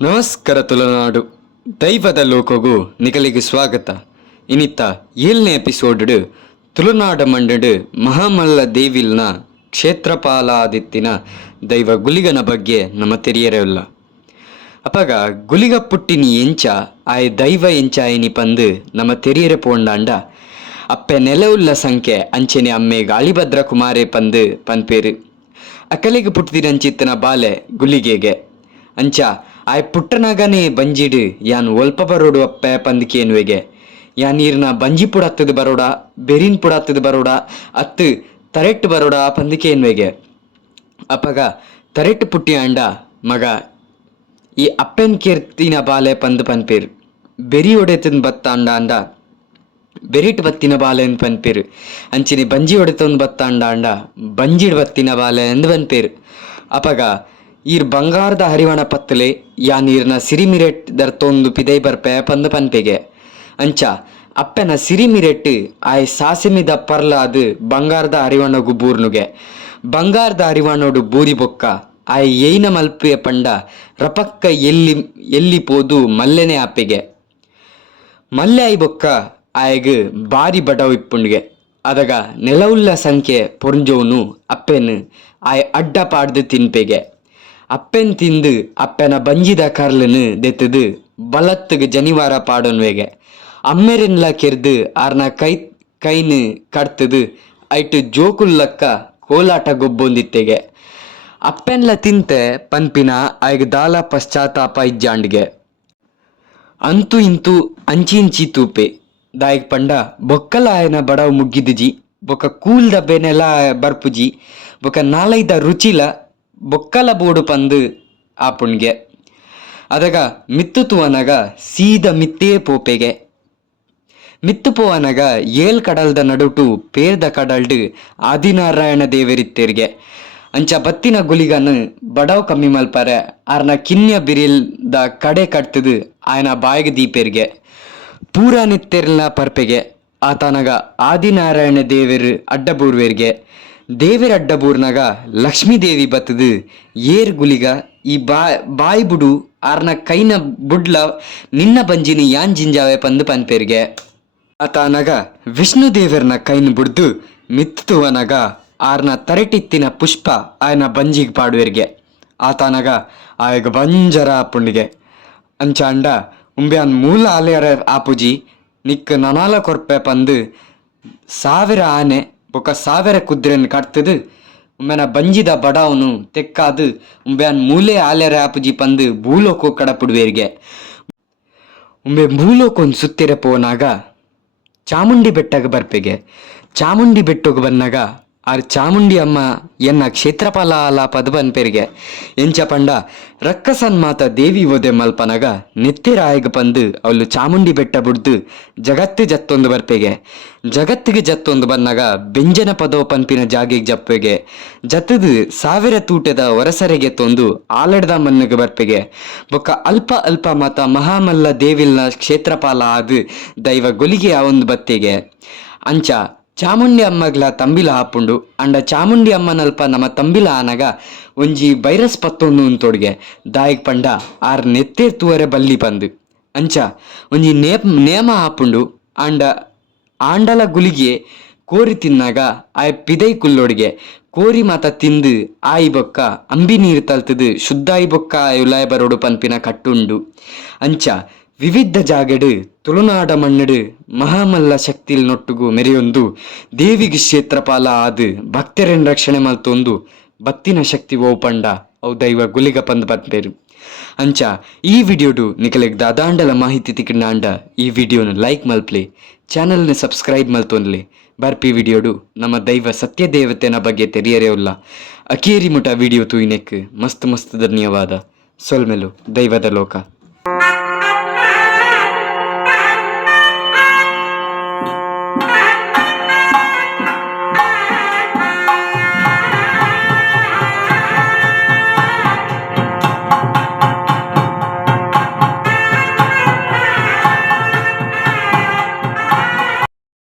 ನಮಸ್ಕಾರ ತುಳುನಾಡು ದೈವದ ಲೋಕಗೂ ನಿಗಲಿಗೆ ಸ್ವಾಗತ. ಇನ್ನಿತ್ತ 7ನೇ ಎಪಿಸೋಡ್ ತುಳುನಾಡ ಮಂಡಡು ಮಹಾಮಲ್ಲ ದೇವಿಲ್ನ ಕ್ಷೇತ್ರಪಾಲಾದಿತ್ತಿನ ದೈವ ಗುಲಿಗನ ಬಗ್ಗೆ ನಮ್ಮ ತೆರಿಯರಲ್ಲ. ಅಪಗ ಗುಲಿಗ ಪುಟ್ಟಿನಿ ಎಂಚ ಆಯ್ ದೈವ ಎಂಚ ಆಯ್ನಿ ಪಂದು ನಮ್ಮ ತೆರಿಯರೆ ಪೋಂಡಾಂಡ ಅಪ್ಪೆ ನೆಲವುಲ್ಲ ಸಂಖ್ಯೆ ಅಂಚೆನೆ ಅಮ್ಮೆ ಗಾಳಿಭದ್ರ ಕುಮಾರೇ ಪಂದು ಪನ್ಪೇರು ಅಕಲೆಗೆ ಪುಟ್ಟಿದಿರಂಚಿತ್ತನ ಬಾಲೆ ಗುಲಿಗೆಗೆ ಅಂಚ ಆಯ್ ಪುಟ್ಟನಾಗನೇ ಬಂಜಿಡು ಯಾನ್ ಒಲ್ಪ ಬರೋಡು ಅಪ್ಪೆ ಪಂದಿಕೇನುವೆಗೆ ಯಾನ್ ನೀರ್ನ ಬಂಜಿ ಪುಡತ್ತದು ಬರೋಡ ಬೆರಿನ್ ಪುಡತ್ತದು ಬರೋಡ ಅತ್ತು ತರೆಟ್ಟು ಬರೋಡ ಪಂದಿಕೇನುವೆಗೆ ಅಪ್ಪಗ ತರೆಟ್ಟು ಪುಟ್ಟಿ ಅಂಡ ಮಗ ಈ ಅಪ್ಪೆನ್ ಕೀರ್ತಿನ ಬಾಲೆ ಪಂದು ಪನ್ಪೇರು ಬೆರಿ ಒಡೆತನ್ ಬತ್ತಾಂಡ ಅಂಡ ಬೆರಿಟ್ ಬತ್ತಿನ ಬಾಲೆ ಎಂದು ಪನ್ಪೇರು ಅಂಚಿನಿ ಬಂಜಿ ಒಡೆತೊಂದು ಬತ್ತಾಂಡ ಅಂಡ ಬಂಜಿಡ್ ಬತ್ತಿನ ಬಾಲೆ ಎಂದು ಪನ್ಪೇರು ಅಪಗ ಈರ್ ಬಂಗಾರದ ಹರಿವಣ ಪತ್ತಲೆ ಯಾ ನೀರ್ನ ಸಿರಿಮಿರೆಟ್ ದರ್ತೊಂದು ಪಿದೈ ಬರ್ಪೆ ಪಂದು ಪನ್ಪೆಗೆ ಅಂಚ ಅಪ್ಪೆನ ಸಿರಿಮಿರೆಟ್ ಆಯ್ ಸಾಸಿಮಿದ ಪರ್ಲ ಅದು ಬಂಗಾರದ ಹರಿವಣಗು ಬೂರ್ನುಗೆ ಬಂಗಾರದ ಹರಿವಣೋಡು ಬೂರಿ ಬೊಕ್ಕ ಆಯ್ ಏಯ್ನ ಮಲ್ಪೆ ಪಂಡ ರಪಕ್ಕ ಎಲ್ಲಿ ಪೋದು ಮಲ್ಲೆನೆ ಆಪೆಗೆ ಮಲ್ಲೆ ಆಯ್ ಬೊಕ್ಕ ಆಯ್ಗ ಬಾರಿ ಬಡವ್ ಇಪ್ಪುಂಡ್ಗೆ ಅದಗ ನೆಲವುಲ್ಲ ಸಂಖ್ಯೆ ಪೊರ್ಂಜೋನು ಅಪ್ಪೆನ್ ಆಯ್ ಅಡ್ಡ ಪಾಡ್ದು ತಿನ್ಪೆಗೆ ಅಪ್ಪೆನ್ ತಿಂದು ಅಪ್ಪೆನ ಬಂಜಿದ ಕರ್ಲನು ದೆತ್ತದು ಬಲತ್ತಗ ಜನಿವಾರ ಪಾಡೋನ್ವೆಗೆ ಅಮ್ಮೆರೆನ್ಲ ಕೆರ್ದು ಆರ್ನ ಕೈನು ಕಡ್ತದು ಐಟು ಜೋಕುಲ್ಲಕ್ಕ ಕೋಲಾಟ ಗೊಬ್ಬೊಂದಿತ್ತೆಗೆ ಅಪ್ಪೆನ್ಲ ತಿಂತೆ ಪನ್ಪಿನ ಆಯ್ಗ ದಾಲ ಪಶ್ಚಾತ್ತಾಪ ಇಜ್ಜಾಂಡ್ಗೆ ಅಂತೂ ಇಂತೂ ಅಂಚಿಂಚಿ ತೂಪೆ ದಾಯಕ್ ಪಂಡ ಬೊಕ್ಕಲ ಆಯನ ಬಡವ್ ಮುಗ್ಗಿದ್ಜಿ ಬೊಕ್ಕ ಕೂಲ್ದ ಬೆನೆಲ ಬರ್ಪುಜಿ ಬೊಕ್ಕ ನಾಲೈದ ರುಚಿಲ ಬೊಕ್ಕಲ ಬೋಡು ಪಂದು ಆಪುಣ್ಗೆ ಅದಗ ಮಿತ್ತು ತುವನಗ ಸೀದ ಮಿತ್ತೇ ಪೋಪೆಗೆ ಮಿತ್ತು ಪೋವನಗ ಏಳ್ ಕಡಲ್ದ ನಡುಟು ಪೇರ್ದ ಕಡಲ್ಡು ಆದಿನಾರಾಯಣ ದೇವರಿತ್ತೇರ್ಗೆ ಅಂಚ ಬತ್ತಿನ ಗುಲಿಗನು ಬಡವ್ ಕಮ್ಮಿ ಮಲ್ಪರೆ ಆರ್ನ ಕಿನ್ಯ ಬಿರಿಲ್ದ ಕಡೆ ಕಟ್ತದು ಆಯನ ಬಾಯಿಗೆ ದೀಪೇರ್ಗೆ ಪೂರ ನಿತ್ತೆರ್ಲ ಪರ್ಪೆಗೆ ಆತನಗ ಆದಿನಾರಾಯಣ ದೇವರು ಅಡ್ಡಬೂರ್ವೇರ್ಗೆ ದೇವರ ಅಡ್ಡಬೂರ್ನಾಗ ಲಕ್ಷ್ಮೀ ದೇವಿ ಬತ್ತದು ಏರ್ ಗುಲಿಗ ಈ ಬಾಯಿ ಬುಡು ಆರ್ನ ಕೈನ ಬುಡ್ಲ ನಿನ್ನ ಬಂಜಿನಿ ಯಾನ್ ಜಿಂಜಾವೆ ಪಂದು ಪನ್ಪೇರ್ಗೆ ಆತನಗ ವಿಷ್ಣು ದೇವರನ ಕೈನ ಬುಡ್ದು ಮಿತ್ತುವನಗ ಆರ್ನ ತರೆಟಿತ್ತಿನ ಪುಷ್ಪ ಆಯನ ಬಂಜಿಗೆ ಪಾಡುವೆರ್ಗೆ ಆತನಗ ಆಯಗ ಬಂಜರ ಪುಂಡಿಗೆ ಅಂಚ ಅಂಡ ಉಂಬ್ಯಾನ್ ಮೂಲ ಆಲೆಯರ ಆಪುಜಿ ನಿಕ್ ನನಾಲ ಕೊರ್ಪೆ ಪಂದು 1000 ಆನೆ ಬೊಕ್ಕ 1000 ಕುದ್ರೆನ್ ಕಟ್ತದು ಉಮ್ಮೆನ ಬಂಜಿದ ಬಡವನು ತೆಕ್ಕಾದು ಉಂಬ್ಯಾನ್ ಮೂಲೆ ಆಲೆರ ಆಪುಜಿ ಪಂದು ಭೂಲೋಕ ಕಡಪುಡುವೇರ್ಗೆ ಉಂಬೆ ಭೂಲೋಕೊಂದು ಸುತ್ತಿರ ಪೋನಾಗ ಚಾಮುಂಡಿ ಬೆಟ್ಟಗ ಬರ್ಪೆಗೆ ಚಾಮುಂಡಿ ಬೆಟ್ಟಗೆ ಬಂದಾಗ ಆರ್ ಚಾಮುಂಡಿ ಅಮ್ಮ ಎನ್ನ ಕ್ಷೇತ್ರಪಾಲ ಅಲ ಪದ ಬನ್ಪೆರ್ಗೆ ಎಂಚ ಪಂಡ ರಕ್ಕಸನ್ ಮಾತ ದೇವಿ ಓದೆ ಮಲ್ಪನಗ ನೆತ್ತಿರಾಯಗ ಪಂದು ಅವಳು ಚಾಮುಂಡಿ ಬೆಟ್ಟ ಬುಡ್ದು ಜಗತ್ತು ಜತ್ತೊಂದು ಬರ್ಪೆಗೆ ಜಗತ್ತಿಗೆ ಜತ್ತೊಂದು ಬಂದಾಗ ಬೆಂಜನ ಪದೋ ಪನ್ಪಿನ ಜಾಗಿಗೆ ಜಪ್ಪೆಗೆ ಜತ್ತದು 1000 ತೂಟದ ಹೊರಸರೆಗೆ ತೊಂದು ಆಲಡ್ದ ಮನ್ನಿಗೆ ಬರ್ಪೆಗೆ ಬೊಕ್ಕ ಅಲ್ಪ ಅಲ್ಪ ಮಾತ ಮಹಾಮಲ್ಲ ದೇವಿಲ್ನ ಕ್ಷೇತ್ರಪಾಲ ಆದು ದೈವ ಗೊಲಿಗೆ ಒಂದು ಬತ್ತೆಗೆ ಅಂಚ ಚಾಮುಂಡಿ ಅಮ್ಮಗ್ಲ ತಂಬಿಲ ಹಾಪುಂಡು ಅಂಡ ಚಾಮುಂಡಿ ಅಮ್ಮನಲ್ಪ ನಮ್ಮ ತಂಬಿಲ ಆನಗ ಒಂಜಿ ಬೈರಸ್ ಪತ್ತೊಂದು ಉಂತೊಡ್ಗೆ ದಾಯಿಗ್ ಪಂಡ ಆರ್ ನೆತ್ತೇರ್ ತೂವರೆ ಬಲ್ಲಿ ಪಂದು ಅಂಚ ಒಂಜಿ ನೇಮ ಹಾಪುಂಡು ಅಂಡ ಆಂಡಲ ಗುಲಿಗೆ ಕೋರಿ ತಿನ್ನಾಗ ಆಯ್ ಪಿದೈ ಕುಲ್ಲೊಡ್ಗೆ ಕೋರಿ ಮಾತ ತಿಂದು ಆಯಿ ಬೊಕ್ಕ ಅಂಬಿ ನೀರು ತಲ್ತದು ಶುದ್ಧ ಆಯಿ ಬೊಕ್ಕ ಉಲಾಯ ಬರೋಡು ಪನ್ಪಿನ ಕಟ್ಟುಂಡು ಅಂಚ ವಿವಿಧ ಜಾಗಡು ತುಳುನಾಡ ಮಣ್ಣಡು ಮಹಾಮಲ್ಲ ಶಕ್ತಿಲ್ ನೊಟ್ಟುಗು ಮೆರೆಯೊಂದು ದೇವಿಗೆ ಕ್ಷೇತ್ರಪಾಲ ಆದು ಭಕ್ತರನ್ ರಕ್ಷಣೆ ಮಲ್ತೊಂದು ಬತ್ತಿನ ಶಕ್ತಿ ಓಪಂಡ ಅವು ದೈವ ಗುಲಿಗ ಪಂದು ಪನ್ಪೇರು ಅಂಚ ಈ ವಿಡಿಯೋಡು ನಿಕಲೆಗ್ ದಾದಾಂಡಲ ಮಾಹಿತಿ ತಿಕ್ಕಿಂಡ ಈ ವಿಡಿಯೋನು ಲೈಕ್ ಮಲ್ಪ್ಲೆ ಚಾನಲ್ನ ಸಬ್ಸ್ಕ್ರೈಬ್ ಮಲ್ತೊನ್ಲೆ ಬರ್ಪಿ ವಿಡಿಯೋಡು ನಮ್ಮ ದೈವ ಸತ್ಯ ದೇವತೆನ ಬಗ್ಗೆ ತೆರಿಯರೇ ಉಲ್ಲ ಅಕೇರಿ ಮುಟ ವಿಡಿಯೋ ತೂಯಿನೆಕ್ ಮಸ್ತ್ ಧನ್ಯವಾದ. ಸೊಲ್ಮೆಲು ದೈವದ ಲೋಕ.